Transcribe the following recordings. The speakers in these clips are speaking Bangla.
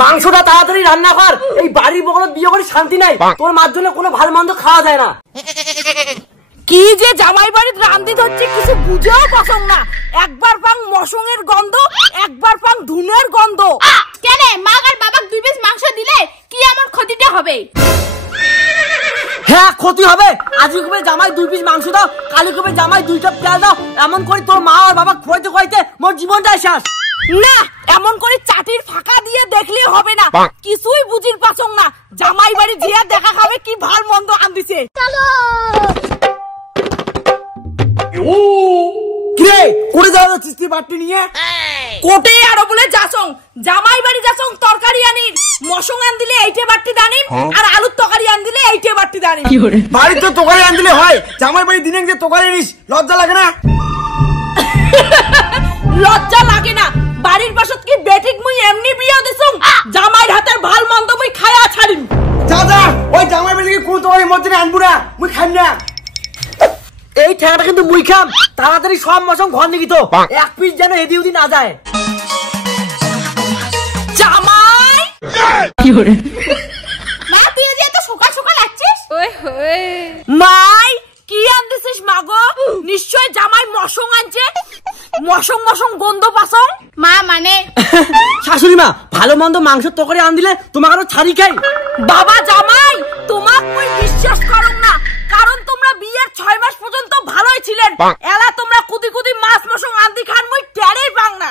মাংসটা তাড়াতাড়ি রান্না কর, এই বাড়ির বগলত বিয়ে করে শান্তি নাই। তোর মার জন্য কোনো ভালো মন্দ খাওয়া যায় না। কি যে জামাই বাড়িতে রান্দি ধরছে কিছু বুঝেও পছন্দ না। একবার পাং মশঙের গন্ধ, একবার পাং ধুনের গন্ধ। কেন মা আর বাবা 2 পিস মাংস দিলে কি আমার ক্ষতিটা হবে? হ্যাঁ ক্ষতি হবে। আজকে কবে জামাই 2 পিস মাংস দাও, কালি কবে জামাই 2 কাপ তেল দাও। এমন করে তোর মা আর বাবা খুঁড়াইতে খুঁড়াইতে মোর জীবনটাই শেষ। না এমন করে চাটির ফাঁকা দিয়ে দেখলে হবে না, কিছুই বুঝির পাছং না। জামাই বাড়ি জিয়া দেখা খাবে কি ভাল মন্দ আনদিছে। চলো কিরে করে যাও চিস্তি বাটি নিয়ে কোটে আরো বলে যাসং, জামাই বাড়ি যাসং তরকারি আনির, মশং আন দিলে এইটে বাটি দানিম, আর আলুর তরকারি আন দিলে এইটে বাটি দানিম। বাড়িতে তো তরকারি আন দিলে হয়, জামাই বাড়ি দিনে যে তরকারি নিস লজ্জা লাগে না? লজ্জা লাগে না? বাড়ির পাশত কি বেটিক মুই এমনি বিয়া দিছুম, জামাইর হাতের ভাল মন্দ মুই খায়া ছাড়িম। যা যা ওই জামাই বাড়ি থেকে কোন তরকারি মধ্যে আনবো না, মুই খাই না। এই ঠেকাটা কিন্তু মুই খাম। তাড়াতাড়ি সব মশং ঘর নিকি তো, এক পিস যেন এদি উদি না যায়। জামাই মা তুই যে এত সকাল সকাল আসছিস? মাই কি আনদিছিস মাগো? নিশ্চয় জামাই মশং আনছে, মশং মশং গন্ধ পাছং। মা মানে শাশুড়ি মা ভালো মন্দ মাংস তরকারি আন দিলে তোমাকে আরো ছাড়ি খাই। বাবা জামাই তোমাক মুই বিশ্বাস করুম না, কারণ তোমরা বিয়ের 6 মাস পর্যন্ত ভালোই ছিলেন। এলা তোমরা কুদি কুদি মাছ মশং আনদি খান মুই টেরেই পাং না।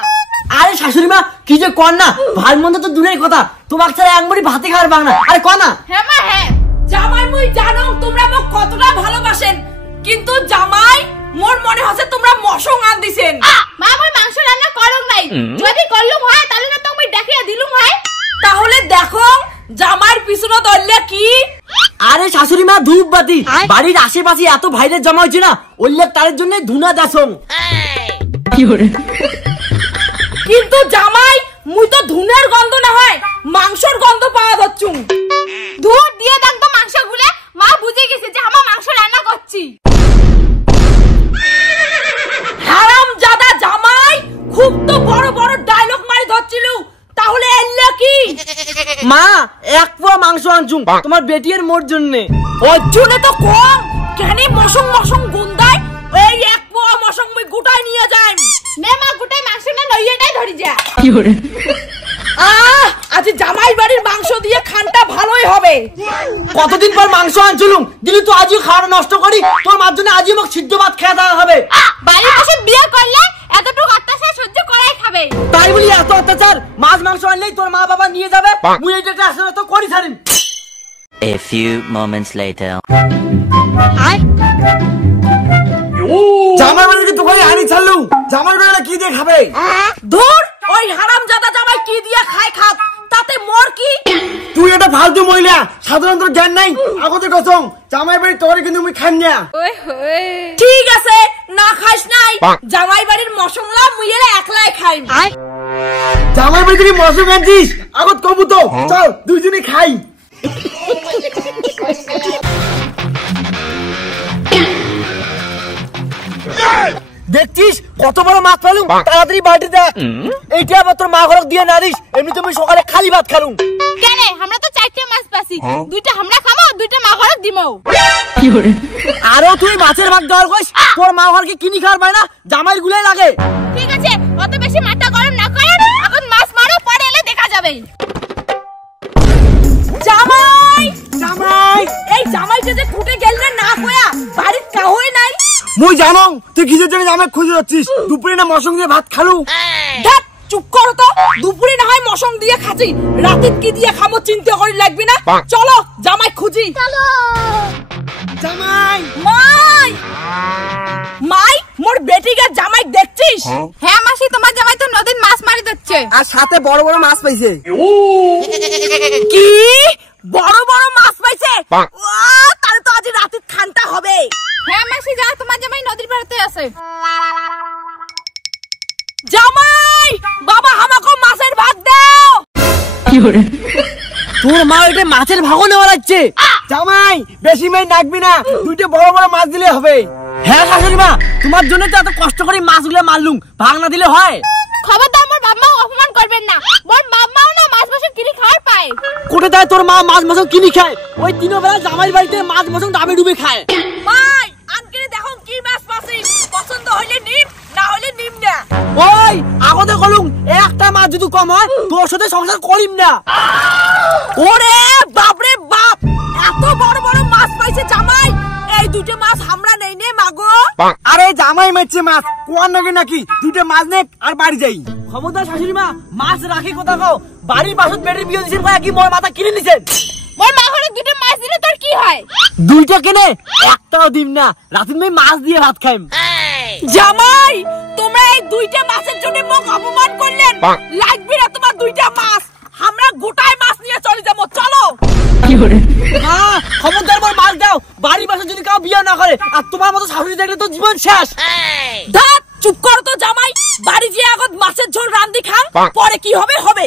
আরে শাশুড়ি মা কি যে কর না, ভাল মন্দ তো দূরের কথা, তোমাকে ছাড়া এক মুঠি ভাতে খাওয়ার পাং না। আরে কর না। হ্যাঁ মা হ্যাঁ। জামাই মুই জানো তোমরা মোক কতটা ভালোবাসেন, কিন্তু জামাই মোর মনে হচ্ছে তোমরা মশং আন দিছেন। মা মই মাংস রান্না করং নাই, যদি করলুম হয় তাহলে না তো মই দেখিয়া দিলুম হয়। তাহলে দেখো জামাইর পিছনে দল্লা কি। আরে শাশুড়ি মা ধূপ বাতি, বাড়ির আশেপাশে এত ভাইরের জমা হয়েছে না, ওইলে তারের জন্য ধুনা দাসং। কিন্তু জামাই মুই তো ধুনের গন্ধ না হয় মাংসর গন্ধ পাওয়া যাচ্ছু। দুধ দিয়ে দেখ তো মাংস গুলে, মা বুঝে গেছে যে আমার মাংস রান্না করছি। হারাম জাদা জামাই খুব তো বড় বড় ডায়লগ মারি ধরছিল, তাহলে এল্লা কি? মা 1 পোয়া মাংস আনছুম তোমার বেটির মোর জন্য। ওর জন্য তো কম কেন মশং মশং গন্ধায়। এই 1 পোয়া মশং মুই গুটাই নিয়ে যাই। নে মা গুটাই মাংস না লইয়াটাই ধরি যা। আজ জামাই বাড়ির মাংস দিয়ে খানটা ভালোই হবে। কতদিন পর মাংস আনছিলুম, দিলি তো আজই খাওয়া নষ্ট করি। তোর মার জন্য আজই আমাকে সিদ্ধ ভাত খেয়ে দেওয়া হবে। বাড়ির পাশে বিয়ে করলে এতটুকু অত্যাচার সহ্য করাই খাবে। তাই বলি এত অত্যাচার? মাছ মাংস আনলেই তোর মা বাবা নিয়ে যাবে, মুই এটা আসলে তো করি ছাড়িম। A few moments later. জামাই বাড়িতে দোকানে আনি ছাড়লু, জামাই বাড়িটা কি দিয়ে খাবে? ধুর ওই হারাম জাদা জামাই কি দিয়ে খায় খাক, তাতে মোর কি? তুই এটা ফালতু মহিলা, সাধারণত জ্ঞান নাই। আগতে কসম জামাই বাড়ি তোর কিন্তু মুই খাই না। ঠিক আছে না খাইস নাই, জামাই বাড়ির মশলা মুই এলা একলাই খাই। জামাই বাড়ি থেকে মশলা আনছিস, আগত কবু তো চল দুইজনে খাই। দেখছিস কত বড় মাছ পেলুম, তাড়াতাড়ি বাড়িতে দেখ। এইটা আবার তোর মা ঘরক দিয়ে না দিস, এমনি তুমি সকালে খালি ভাত খালুম। কেন আমরা তো 4টে মাছ পাছি, 2টা আমরা খাবো, 2টা মা ঘরক দিমু। আরো তুই মাছের ভাগ দেওয়ার কইস, তোর মা ঘরকে কিনি খাওয়ার পায় না, জামাই গুলাই লাগে। ঠিক আছে অত বেশি মাথা গরম না করেন, এখন মাছ মারো, পরে এলে দেখা যাবে। জামাই জামাই এই জামাইটা যে কুটে গেললে না কয়া বাড়ির কাহই নাই। মুই জানো তুই কিসের জন্য জামাই খুঁজে যাচ্ছিস, দুপুরে না মশং দিয়ে ভাত খালু। ধ্যাৎ চুপ করো তো, দুপুরে না হয় মশং দিয়ে খাচ্ছি, রাতে কি দিয়ে খামো চিন্তা করি লাগবে না। চলো জামাই খুঁজি। চলো জামাই মাই মাই মোর বেটিকে জামাই দেখছিস? হ্যাঁ মাসি তোমার জামাই তো নদীর মাছ মারি দিচ্ছে, আর সাথে বড় বড় মাছ পাইছে। কি বড় বড় মাছ পাইছে? তাহলে তো আজ রাতে খানটা হবে। হ্যাঁ মাসি যা, তোমার জামাই নদীর পাড়তে আছে। জামাই বাবা আমাকে মাছের ভাত দাও। তোর মা ওইটা মাছের ভাগও নেওয়া লাগছে। জামাই বেশি মাছ নাকবি না, 2টা বড় বড় মাছ দিলে হবে। হ্যাঁ শাশুড়ি মা তোমার জন্য তো এত কষ্ট করে মাছগুলো মারলুম, ভাগ না দিলে হয়? খবরদার আমার বাবা অপমান করবেন না মোর মাম্মাও না মাছ মাংস কিনে খাওয়ার পায় কোটে দেয় তোর মা মাছ মাছ কিনি খায়? ওই তিনো বেলা জামাই বাড়িতে মাছ মাছ ডাবে ডুবে খায়। মাই আনকে দেখো কি মাছ পাছিস, পছন্দ হইলে নিম, না হইলে নিম না। ওই আগতে কলুম একটা মাছ যদি কম হয় তোর সাথে সংসার করিম না। ওরে বাপরে বাপ, এত বড় বড় মাছ পাইছে জামাই, এই দুটো মাছ আমরা নেই নে মাগো। আরে জামাই মারছে মাছ কোয়ার নাকি নাকি দুটো মাছ নে আর বাড়ি যাই। ক্ষমতার শাশুড়ি মা মাছ রাখি কথা কও, বাড়ির পাশত বেড়ে বিয়ে দিছেন কয়া কি মোর মাথা কিনে নিছেন? মোর মা ঘরে দুটো মাছ দিলে তোর কি হয়? দুইটা কেনে একটাও দিম না, রাতে আমি মাছ দিয়ে ভাত খাইম। জামাই তোমরা এই দুইটা মাছের জন্য মোক অপমান করলেন, লাগবে না তোমার দুইটা মাছ, আমরা গোটায় মাছ নিয়ে চলে যাবো, চলো। মা ক্ষমতার পর মাছ দাও, বাড়ির পাশে যদি কাউ বিয়ে না করে, আর তোমার মতো শাশুড়ি দেখলে তো জীবন শেষ। ধাত চুপ করো তো জামাই, বাড়ি যেয়ে আগত মাছের ঝোল রান্ধি খান, পরে কি হবে হবে।